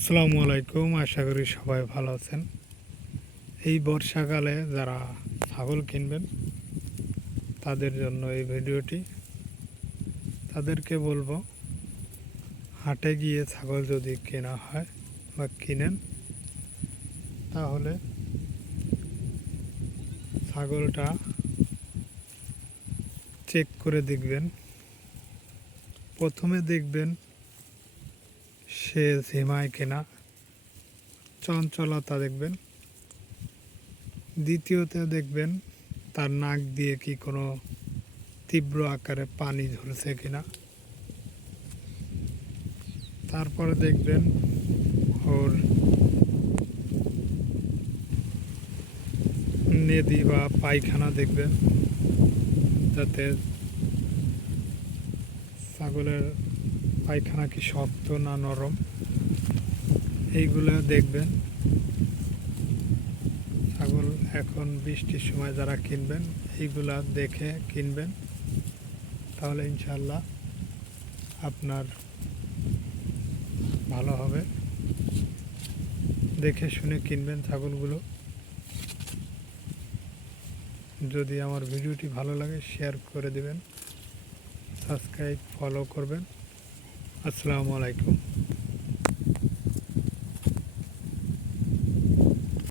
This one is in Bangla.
আসসালামু আলাইকুম। আশা করি সবাই ভালো আছেন। এই বর্ষাকালে যারা ছাগল কিনবেন তাদের জন্য এই ভিডিওটি। তাদেরকে বলবো, হাটে গিয়ে ছাগল যদি কেনা হয় বা কিনেন, তাহলে ছাগলটা চেক করে দেখবেন। প্রথমে দেখবেন সে ঝিমায় কিনা, চঞ্চলতা দেখবেন। দ্বিতীয়তে দেখবেন তার নাক দিয়ে কি কোনো তীব্র আকারে পানি ঝরছে কিনা। তারপরে দেখবেন ওর নেদি বা পায়খানা দেখবেন, যাতে ছাগলের পায়খানা কি শক্ত না নরম, এইগুলো দেখবেন। ছাগল এখন বৃষ্টির সময় যারা কিনবেন এইগুলা দেখে কিনবেন, তাহলে ইনশাল্লাহ আপনার ভালো হবে। দেখে শুনে কিনবেন ছাগলগুলো। যদি আমার ভিডিওটি ভালো লাগে শেয়ার করে দেবেন, সাবস্ক্রাইব ফলো করবেন। আসসালামু আলাইকুম।